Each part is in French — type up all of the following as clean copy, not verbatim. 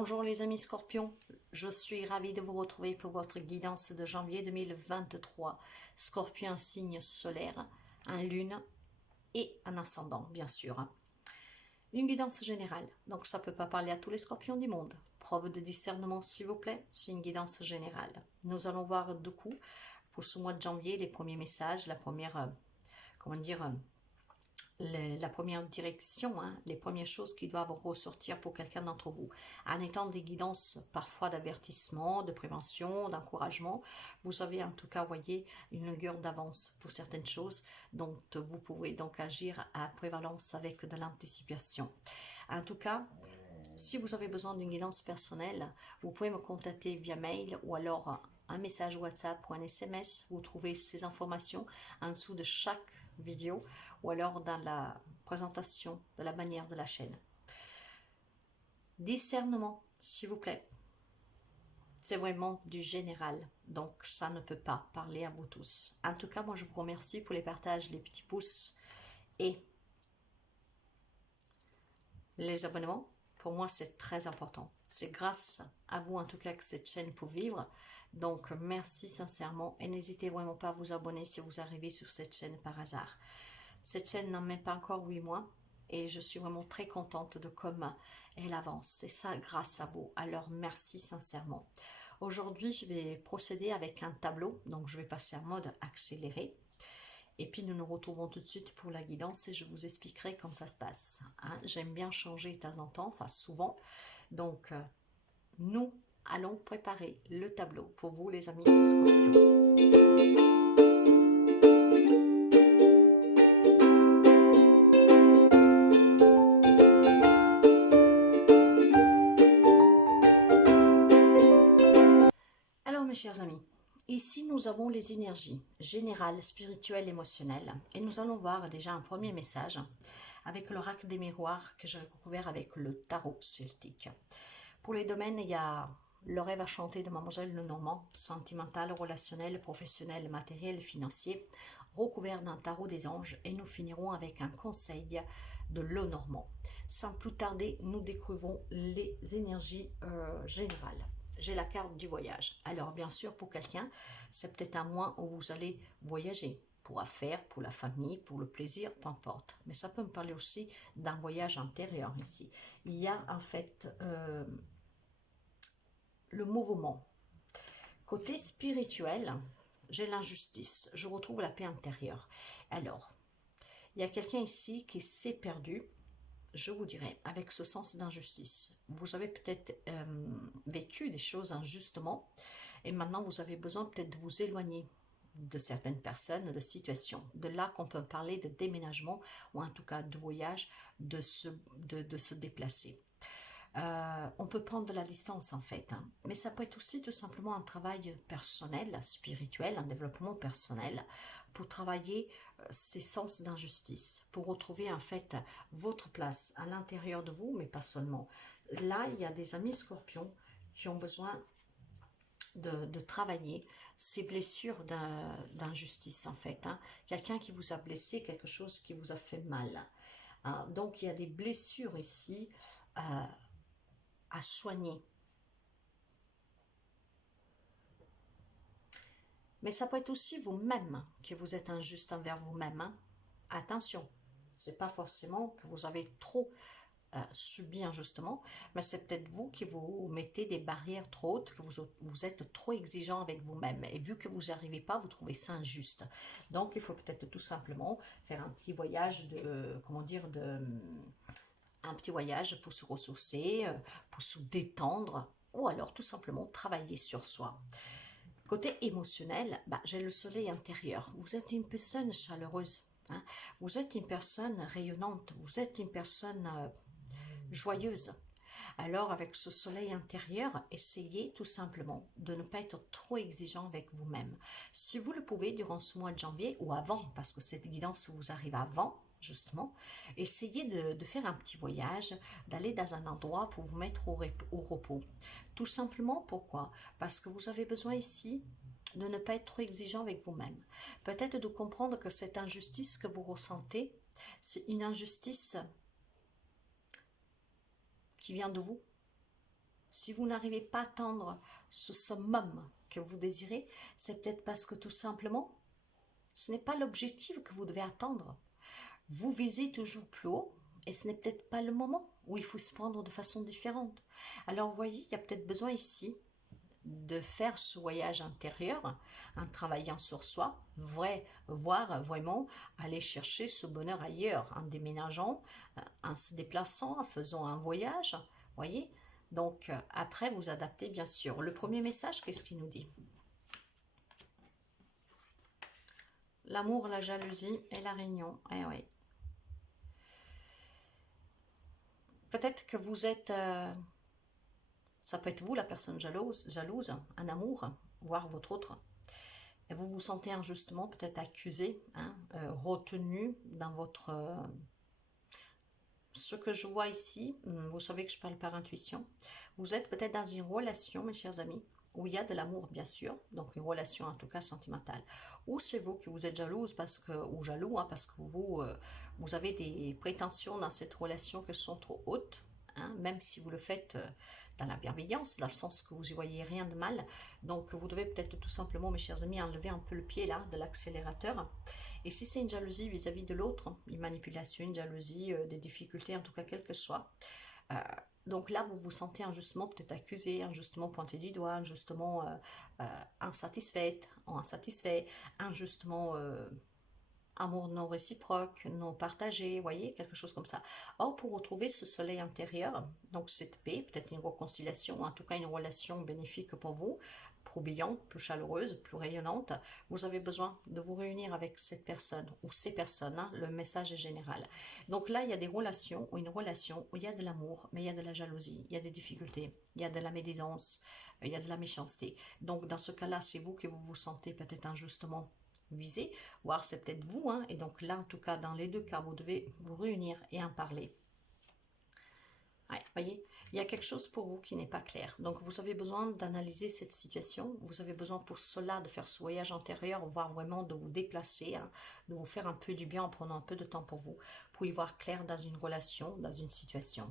Bonjour les amis Scorpions, je suis ravie de vous retrouver pour votre guidance de janvier 2023. Scorpion, signe solaire, un lune et un ascendant bien sûr. Une guidance générale, donc ça ne peut pas parler à tous les Scorpions du monde. Preuve de discernement s'il vous plaît, c'est une guidance générale. Nous allons voir du coup pour ce mois de janvier les premiers messages, la première, la première direction, les premières choses qui doivent ressortir pour quelqu'un d'entre vous. En étant des guidances parfois d'avertissement, de prévention, d'encouragement, vous avez en tout cas, voyez, une longueur d'avance pour certaines choses, dont vous pouvez donc agir à prévalence avec de l'anticipation. En tout cas, si vous avez besoin d'une guidance personnelle, vous pouvez me contacter via mail ou alors un message WhatsApp ou un SMS. Vous trouvez ces informations en dessous de chaque vidéo ou alors dans la présentation de la bannière de la chaîne. Discernement, s'il vous plaît. C'est vraiment du général, donc ça ne peut pas parler à vous tous. En tout cas, moi je vous remercie pour les partages, les petits pouces et les abonnements. Pour moi, c'est très important. C'est grâce à vous, en tout cas, que cette chaîne peut vivre. Donc, merci sincèrement. Et n'hésitez vraiment pas à vous abonner si vous arrivez sur cette chaîne par hasard. Cette chaîne n'a même pas encore 8 mois. Et je suis vraiment très contente de comment elle avance. C'est ça grâce à vous. Alors, merci sincèrement. Aujourd'hui, je vais procéder avec un tableau. Donc, je vais passer en mode accéléré. Et puis nous nous retrouvons tout de suite pour la guidance et je vous expliquerai comment ça se passe. J'aime bien changer de temps en temps, enfin souvent. Donc nous allons préparer le tableau pour vous les amis Scorpions. Alors mes chers amis, ici, nous avons les énergies générales, spirituelles, émotionnelles. Et nous allons voir déjà un premier message avec l'oracle des miroirs que j'ai recouvert avec le tarot celtique. Pour les domaines, il y a le rêve à chanter de Mademoiselle Lenormand, sentimental, relationnel, professionnel, matériel, financier, recouvert d'un tarot des anges. Et nous finirons avec un conseil de Lenormand. Sans plus tarder, nous découvrons les énergies générales. J'ai la carte du voyage. Alors, bien sûr, pour quelqu'un, c'est peut-être un mois où vous allez voyager. Pour affaires, pour la famille, pour le plaisir, peu importe. Mais ça peut me parler aussi d'un voyage intérieur ici. Il y a en fait le mouvement. Côté spirituel, j'ai l'injustice. Je retrouve la paix intérieure. Alors, il y a quelqu'un ici qui s'est perdu, je vous dirais, avec ce sens d'injustice. Vous avez peut-être vécu des choses injustement et maintenant vous avez besoin peut-être de vous éloigner de certaines personnes, de situations. De là qu'on peut parler de déménagement ou en tout cas de voyage, de se déplacer. On peut prendre de la distance en fait, mais ça peut être aussi tout simplement un travail personnel, spirituel, un développement personnel pour travailler ces sens d'injustice, pour retrouver en fait votre place à l'intérieur de vous, mais pas seulement. Là, il y a des amis Scorpions qui ont besoin de travailler ces blessures d'injustice en fait. Quelqu'un qui vous a blessé, quelque chose qui vous a fait mal. Donc il y a des blessures ici à soigner. Mais ça peut être aussi vous-même que vous êtes injuste envers vous-même. Attention, c'est pas forcément que vous avez trop subi injustement, mais c'est peut-être vous qui vous mettez des barrières trop hautes, que vous êtes trop exigeant avec vous-même. Et vu que vous n'arrivez pas, vous trouvez ça injuste. Donc, il faut peut-être tout simplement faire un petit voyage un petit voyage pour se ressourcer, pour se détendre, ou alors tout simplement travailler sur soi. Côté émotionnel, j'ai le soleil intérieur. Vous êtes une personne chaleureuse. Vous êtes une personne rayonnante. Vous êtes une personne joyeuse. Alors, avec ce soleil intérieur, essayez tout simplement de ne pas être trop exigeant avec vous-même. Si vous le pouvez, durant ce mois de janvier ou avant, parce que cette guidance vous arrive avant, justement, essayez de faire un petit voyage, d'aller dans un endroit pour vous mettre au repos. Tout simplement, pourquoi? Parce que vous avez besoin ici de ne pas être trop exigeant avec vous-même. Peut-être de comprendre que cette injustice que vous ressentez, c'est une injustice qui vient de vous. Si vous n'arrivez pas à atteindre ce summum que vous désirez, c'est peut-être parce que tout simplement, ce n'est pas l'objectif que vous devez atteindre. Vous visez toujours plus haut et ce n'est peut-être pas le moment où il faut se prendre de façon différente. Alors vous voyez, il y a peut-être besoin ici de faire ce voyage intérieur en travaillant sur soi, voire vraiment aller chercher ce bonheur ailleurs, en déménageant, en se déplaçant, en faisant un voyage, voyez. Donc après vous adaptez bien sûr. Le premier message, qu'est-ce qu'il nous dit? L'amour, la jalousie et la réunion. Eh oui. Peut-être que vous êtes... ça peut être vous la personne jalouse, un amour, voire votre autre. Et vous vous sentez injustement peut-être accusé, hein, retenu dans votre... ce que je vois ici, vous savez que je parle par intuition. Vous êtes peut-être dans une relation, mes chers amis, où il y a de l'amour, bien sûr, donc une relation en tout cas sentimentale. Ou c'est vous qui vous êtes jalouse parce que, ou jaloux, hein, parce que vous avez des prétentions dans cette relation qui sont trop hautes, hein, même si vous le faites dans la bienveillance, dans le sens que vous n'y voyez rien de mal. Donc vous devez peut-être tout simplement, mes chers amis, enlever un peu le pied là de l'accélérateur. Et si c'est une jalousie vis-à-vis de l'autre, une manipulation, une jalousie, des difficultés, en tout cas quel que soit, euh, donc là, vous vous sentez injustement peut-être accusé, injustement pointé du doigt, injustement insatisfaite, insatisfait, injustement amour non réciproque, non partagé, voyez, quelque chose comme ça. Or, pour retrouver ce soleil intérieur, donc cette paix, peut-être une réconciliation, ou en tout cas une relation bénéfique pour vous, plus brillante, plus chaleureuse, plus rayonnante, vous avez besoin de vous réunir avec cette personne ou ces personnes, hein, le message est général. Donc là, il y a des relations, ou une relation où il y a de l'amour, mais il y a de la jalousie, il y a des difficultés, il y a de la médisance, il y a de la méchanceté. Donc dans ce cas-là, c'est vous que vous vous sentez peut-être injustement visé, voire c'est peut-être vous, hein, et donc là, en tout cas, dans les deux cas, vous devez vous réunir et en parler. Ouais, voyez, il y a quelque chose pour vous qui n'est pas clair. Donc, vous avez besoin d'analyser cette situation. Vous avez besoin pour cela de faire ce voyage antérieur, voire vraiment de vous déplacer, hein, de vous faire un peu du bien en prenant un peu de temps pour vous, pour y voir clair dans une relation, dans une situation.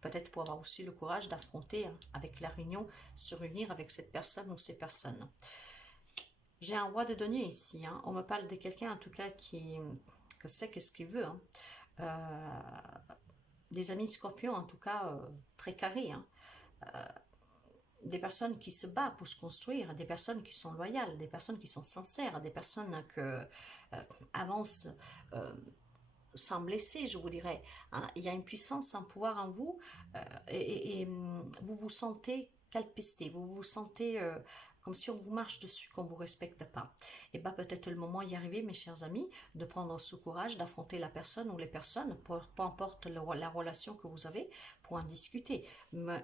Peut-être pour avoir aussi le courage d'affronter, hein, avec la réunion, se réunir avec cette personne ou ces personnes. J'ai un roi de denier ici, hein. On me parle de quelqu'un en tout cas que sait qu'est-ce qu'il veut, hein. Des amis scorpions en tout cas très carrés, hein. Des personnes qui se battent pour se construire, des personnes qui sont loyales, des personnes qui sont sincères, des personnes qui avancent sans blesser, je vous dirais, hein. Il y a une puissance, un pouvoir en vous, et vous vous sentez calpesté, vous vous sentez comme si on vous marche dessus, qu'on ne vous respecte pas. Et bien peut-être le moment y arriver, mes chers amis, de prendre ce courage, d'affronter la personne ou les personnes, peu importe la relation que vous avez, pour en discuter. Mais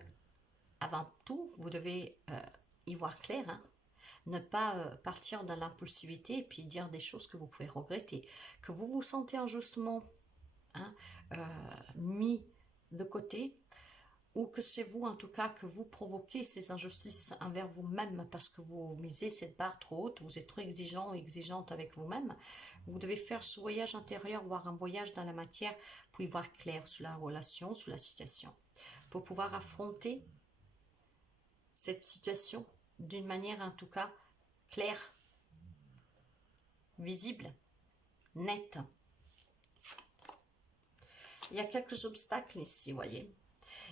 avant tout, vous devez y voir clair, hein. Ne pas partir dans l'impulsivité et puis dire des choses que vous pouvez regretter. Que vous vous sentez injustement, hein, mis de côté, ou que c'est vous en tout cas que vous provoquez ces injustices envers vous-même parce que vous misez cette barre trop haute, vous êtes trop exigeant ou exigeante avec vous-même. Vous devez faire ce voyage intérieur, voire un voyage dans la matière pour y voir clair sur la relation, sur la situation, pour pouvoir affronter cette situation d'une manière en tout cas claire, visible, nette. Il y a quelques obstacles ici, voyez.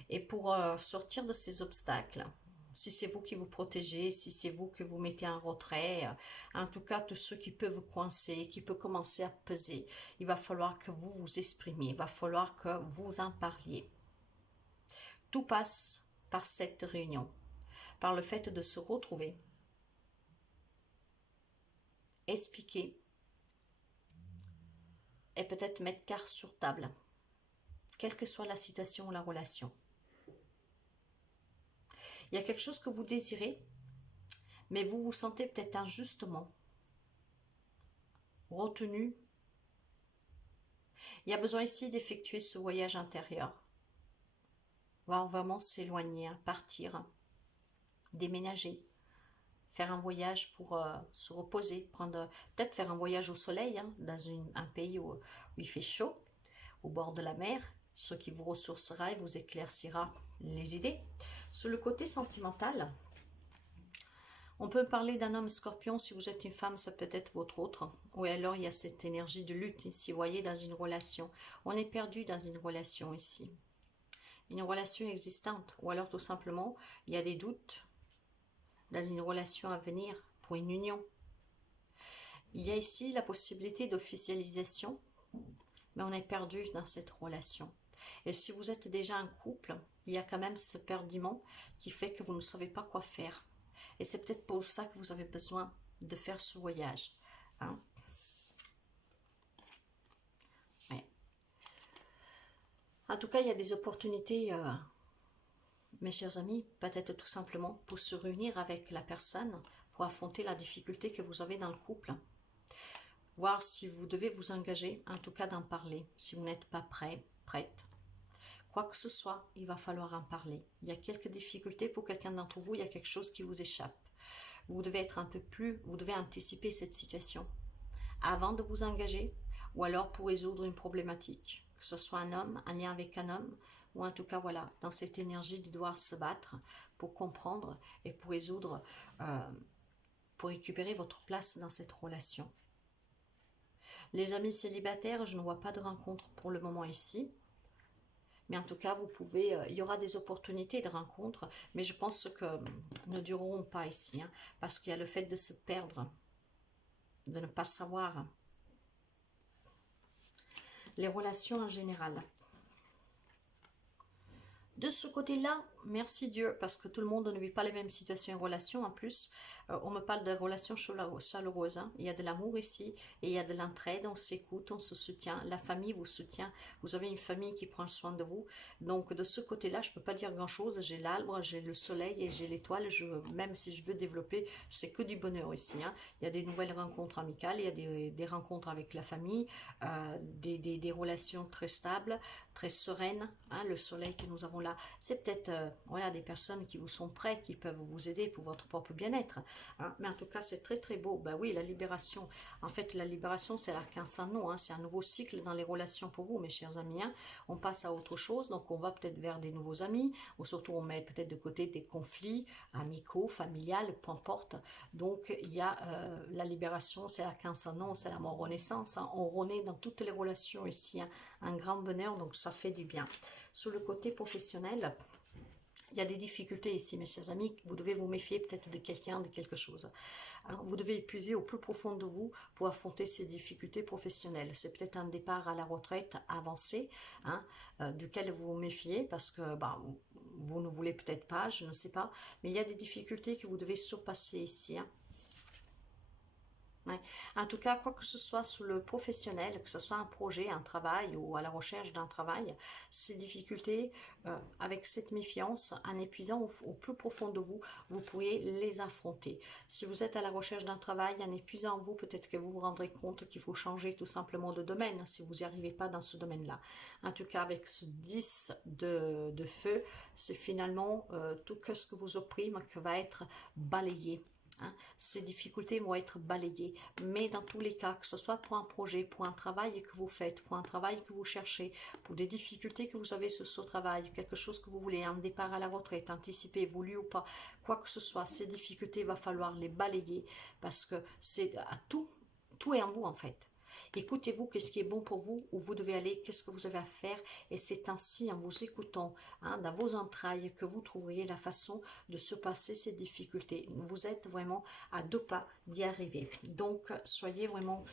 Et pour sortir de ces obstacles, si c'est vous qui vous protégez, si c'est vous que vous mettez en retrait, en tout cas tous ceux qui peuvent vous coincer, qui peuvent commencer à peser, il va falloir que vous vous exprimiez, il va falloir que vous en parliez. Tout passe par cette réunion, par le fait de se retrouver, expliquer et peut-être mettre carte sur table, quelle que soit la situation ou la relation. Il y a quelque chose que vous désirez, mais vous vous sentez peut-être injustement retenu. Il y a besoin ici d'effectuer ce voyage intérieur, voir vraiment s'éloigner, partir, déménager, faire un voyage pour se reposer, peut-être faire un voyage au soleil, hein, dans un pays où il fait chaud, au bord de la mer, ce qui vous ressourcera et vous éclaircira les idées. Sur le côté sentimental, on peut parler d'un homme scorpion. Si vous êtes une femme, ça peut être votre autre. Ou alors il y a cette énergie de lutte ici, vous voyez, dans une relation. On est perdu dans une relation ici. Une relation existante. Ou alors tout simplement, il y a des doutes dans une relation à venir pour une union. Il y a ici la possibilité d'officialisation, mais on est perdu dans cette relation. Et si vous êtes déjà un couple, il y a quand même ce perdiment qui fait que vous ne savez pas quoi faire. Et c'est peut-être pour ça que vous avez besoin de faire ce voyage. Hein? Ouais. En tout cas, il y a des opportunités, mes chers amis, peut-être tout simplement pour se réunir avec la personne, pour affronter la difficulté que vous avez dans le couple. Voir si vous devez vous engager, en tout cas d'en parler, si vous n'êtes pas prêt, prête. Quoi que ce soit, il va falloir en parler. Il y a quelques difficultés pour quelqu'un d'entre vous, il y a quelque chose qui vous échappe. Vous devez être un peu plus, vous devez anticiper cette situation avant de vous engager, ou alors pour résoudre une problématique, que ce soit un homme, un lien avec un homme, ou en tout cas voilà, dans cette énergie de devoir se battre pour comprendre et pour résoudre, pour récupérer votre place dans cette relation. Les amis célibataires, je ne vois pas de rencontre pour le moment ici. Mais en tout cas, vous pouvez, il y aura des opportunités de rencontres, mais je pense que ne dureront pas ici, hein, parce qu'il y a le fait de se perdre, de ne pas savoir. Les relations en général. De ce côté-là, merci Dieu, parce que tout le monde ne vit pas les mêmes situations et relations. En plus, on me parle de relations chaleureuses. Hein. Il y a de l'amour ici, et il y a de l'entraide, on s'écoute, on se soutient. La famille vous soutient. Vous avez une famille qui prend soin de vous. Donc, de ce côté-là, je ne peux pas dire grand-chose. J'ai l'arbre, j'ai le soleil et j'ai l'étoile. Même si je veux développer, c'est que du bonheur ici. Hein. Il y a des nouvelles rencontres amicales, il y a des rencontres avec la famille, des relations très stables, très sereines. Hein. Le soleil que nous avons là, c'est peut-être voilà, des personnes qui vous sont prêtes, qui peuvent vous aider pour votre propre bien-être. Hein. Mais en tout cas, c'est très très beau. Ben oui, la libération. En fait, la libération, c'est l'arcane sans nom. Hein. C'est un nouveau cycle dans les relations pour vous, mes chers amis. Hein. On passe à autre chose, donc on va peut-être vers des nouveaux amis, ou surtout on met peut-être de côté des conflits amicaux, familiales, peu importe. Donc il y a la libération, c'est l'arcane sans nom, c'est la mort renaissance. Hein. On renaît dans toutes les relations ici. Hein. Un grand bonheur, donc ça fait du bien. Sur le côté professionnel, il y a des difficultés ici, mes chers amis. Vous devez vous méfier peut-être de quelqu'un, de quelque chose. Hein, vous devez épuiser au plus profond de vous pour affronter ces difficultés professionnelles. C'est peut-être un départ à la retraite avancé, hein, duquel vous vous méfiez parce que vous ne voulez peut-être pas, je ne sais pas. Mais il y a des difficultés que vous devez surpasser ici. Hein. Ouais. En tout cas, quoi que ce soit sous le professionnel, que ce soit un projet, un travail ou à la recherche d'un travail, ces difficultés, avec cette méfiance, en épuisant au plus profond de vous, vous pourriez les affronter. Si vous êtes à la recherche d'un travail, en épuisant vous, peut-être que vous vous rendrez compte qu'il faut changer tout simplement de domaine si vous n'y arrivez pas dans ce domaine-là. En tout cas, avec ce 10 de feu, c'est finalement tout ce que vous opprime qui va être balayé. Hein, ces difficultés vont être balayées, mais dans tous les cas, que ce soit pour un projet, pour un travail que vous faites, pour un travail que vous cherchez, pour des difficultés que vous avez sur ce travail, quelque chose que vous voulez, un départ à la retraite, anticipé, voulu ou pas, quoi que ce soit, ces difficultés, il va falloir les balayer parce que c'est à tout est en vous en fait. Écoutez-vous, qu'est-ce qui est bon pour vous, où vous devez aller, qu'est-ce que vous avez à faire, et c'est ainsi en vous écoutant, hein, dans vos entrailles, que vous trouveriez la façon de surpasser ces difficultés. Vous êtes vraiment à 2 pas d'y arriver. Donc, soyez vraiment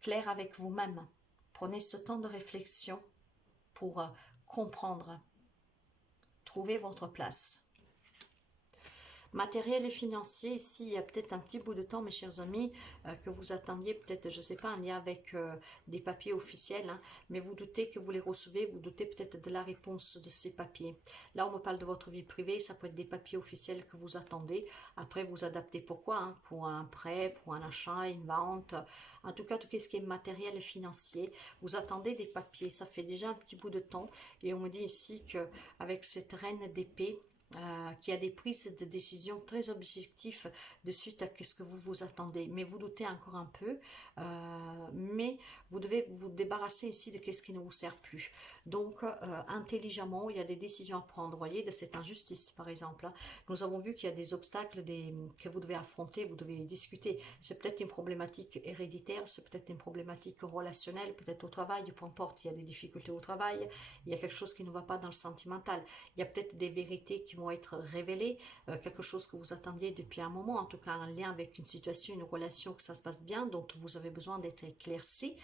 clair avec vous-même. Prenez ce temps de réflexion pour comprendre, trouver votre place. Matériel et financier, ici, il y a peut-être un petit bout de temps, mes chers amis, que vous attendiez, peut-être, je ne sais pas, un lien avec des papiers officiels, hein, mais vous doutez que vous les recevez, vous doutez peut-être de la réponse de ces papiers. Là, on me parle de votre vie privée, ça peut être des papiers officiels que vous attendez. Après, vous adaptez pourquoi, hein, pour un prêt, pour un achat, une vente, en tout cas, tout ce qui est matériel et financier. Vous attendez des papiers, ça fait déjà un petit bout de temps, et on me dit ici qu'avec cette reine d'épée, qu'il y a des prises de décisions très objectives de suite à ce que vous vous attendez. Mais vous doutez encore un peu, mais vous devez vous débarrasser ici de ce qui ne vous sert plus. Donc, intelligemment, il y a des décisions à prendre, vous voyez, de cette injustice, par exemple. Hein. Nous avons vu qu'il y a des obstacles que vous devez affronter, vous devez discuter. C'est peut-être une problématique héréditaire, c'est peut-être une problématique relationnelle, peut-être au travail, peu importe, il y a des difficultés au travail, il y a quelque chose qui ne va pas dans le sentimental, il y a peut-être des vérités qui vont être révélées, quelque chose que vous attendiez depuis un moment, en tout cas un lien avec une situation, une relation, que ça se passe bien, dont vous avez besoin d'être éclairci.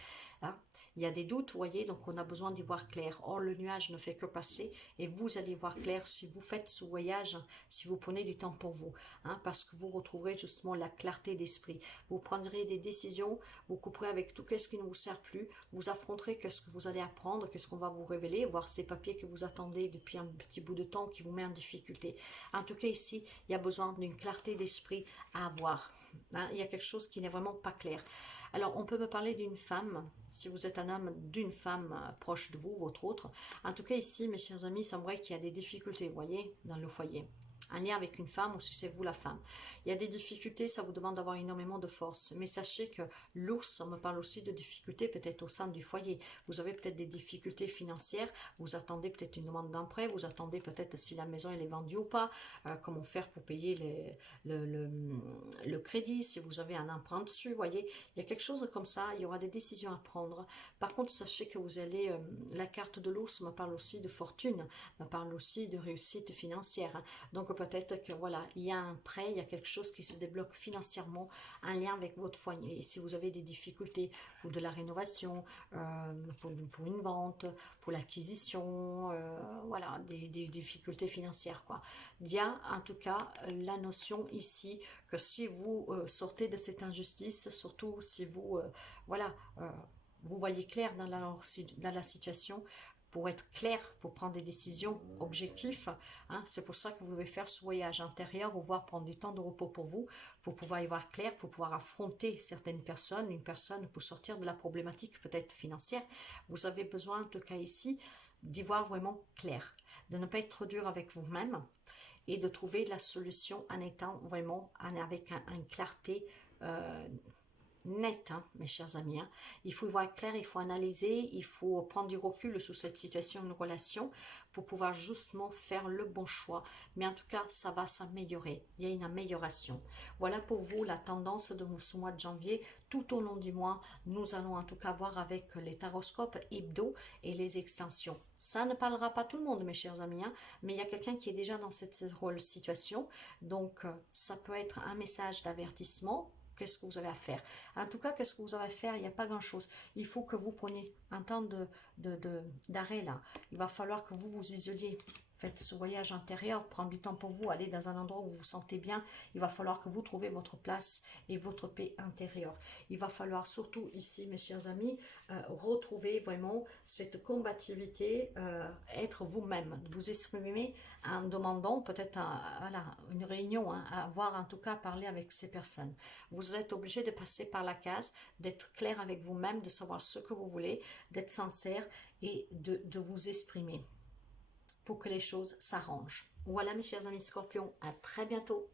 Hein. Il y a des doutes, vous voyez, donc on a besoin d'y voir clair. Or, le nuage ne fait que passer et vous allez voir clair si vous faites ce voyage, si vous prenez du temps pour vous, hein, parce que vous retrouverez justement la clarté d'esprit. Vous prendrez des décisions, vous couperez avec tout ce qui ne vous sert plus, vous affronterez qu'est-ce que vous allez apprendre, qu'est-ce qu'on va vous révéler, voir ces papiers que vous attendez depuis un petit bout de temps qui vous met en difficulté. En tout cas, ici, il y a besoin d'une clarté d'esprit à avoir. Hein, il y a quelque chose qui n'est vraiment pas clair. Alors, on peut me parler d'une femme, si vous êtes un homme, d'une femme proche de vous, votre autre. En tout cas, ici, mes chers amis, il semblerait qu'il y a des difficultés, vous voyez, dans le foyer. Un lien avec une femme ou si c'est vous la femme. Il y a des difficultés, ça vous demande d'avoir énormément de force. Mais sachez que l'ours me parle aussi de difficultés peut-être au sein du foyer. Vous avez peut-être des difficultés financières, vous attendez peut-être une demande d'emprunt, vous attendez peut-être si la maison elle est vendue ou pas, comment faire pour payer le crédit, si vous avez un emprunt dessus, vous voyez. Il y a quelque chose comme ça, il y aura des décisions à prendre. Par contre, sachez que vous allez, la carte de l'ours me parle aussi de fortune, me parle aussi de réussite financière. Donc peut-être que voilà, il y a un prêt, il y a quelque chose qui se débloque financièrement, un lien avec votre foyer. Et si vous avez des difficultés pour de la rénovation, pour une vente, pour l'acquisition, voilà, des difficultés financières, quoi. Il y a en tout cas la notion ici que si vous sortez de cette injustice, surtout si vous, voilà, vous voyez clair dans la situation, pour être clair, pour prendre des décisions objectives. Hein. C'est pour ça que vous devez faire ce voyage intérieur ou voir prendre du temps de repos pour pouvoir y voir clair, pour pouvoir affronter certaines personnes, une personne pour sortir de la problématique peut-être financière. Vous avez besoin, en tout cas ici, d'y voir vraiment clair, de ne pas être trop dur avec vous-même et de trouver la solution en étant vraiment avec une clarté net, hein, mes chers amis. Hein. Il faut y voir clair, il faut analyser, il faut prendre du recul sur cette situation, une relation, pour pouvoir justement faire le bon choix. Mais en tout cas, ça va s'améliorer. Il y a une amélioration. Voilà pour vous la tendance de ce mois de janvier. Tout au long du mois, nous allons en tout cas voir avec les taroscopes hebdo et les extensions. Ça ne parlera pas tout le monde, mes chers amis, hein, mais il y a quelqu'un qui est déjà dans cette situation. Donc, ça peut être un message d'avertissement. Qu'est-ce que vous avez à faire? En tout cas, qu'est-ce que vous avez à faire? Il n'y a pas grand-chose. Il faut que vous preniez un temps d'arrêt là. Il va falloir que vous vous isoliez. Faites ce voyage intérieur, prendre du temps pour vous, aller dans un endroit où vous vous sentez bien. Il va falloir que vous trouviez votre place et votre paix intérieure. Il va falloir surtout ici, mes chers amis, retrouver vraiment cette combativité, être vous-même, vous exprimer en demandant peut-être voilà, une réunion, hein, à voir en tout cas parler avec ces personnes. Vous êtes obligé de passer par la case, d'être clair avec vous-même, de savoir ce que vous voulez, d'être sincère et de vous exprimer pour que les choses s'arrangent. Voilà mes chers amis Scorpions, à très bientôt.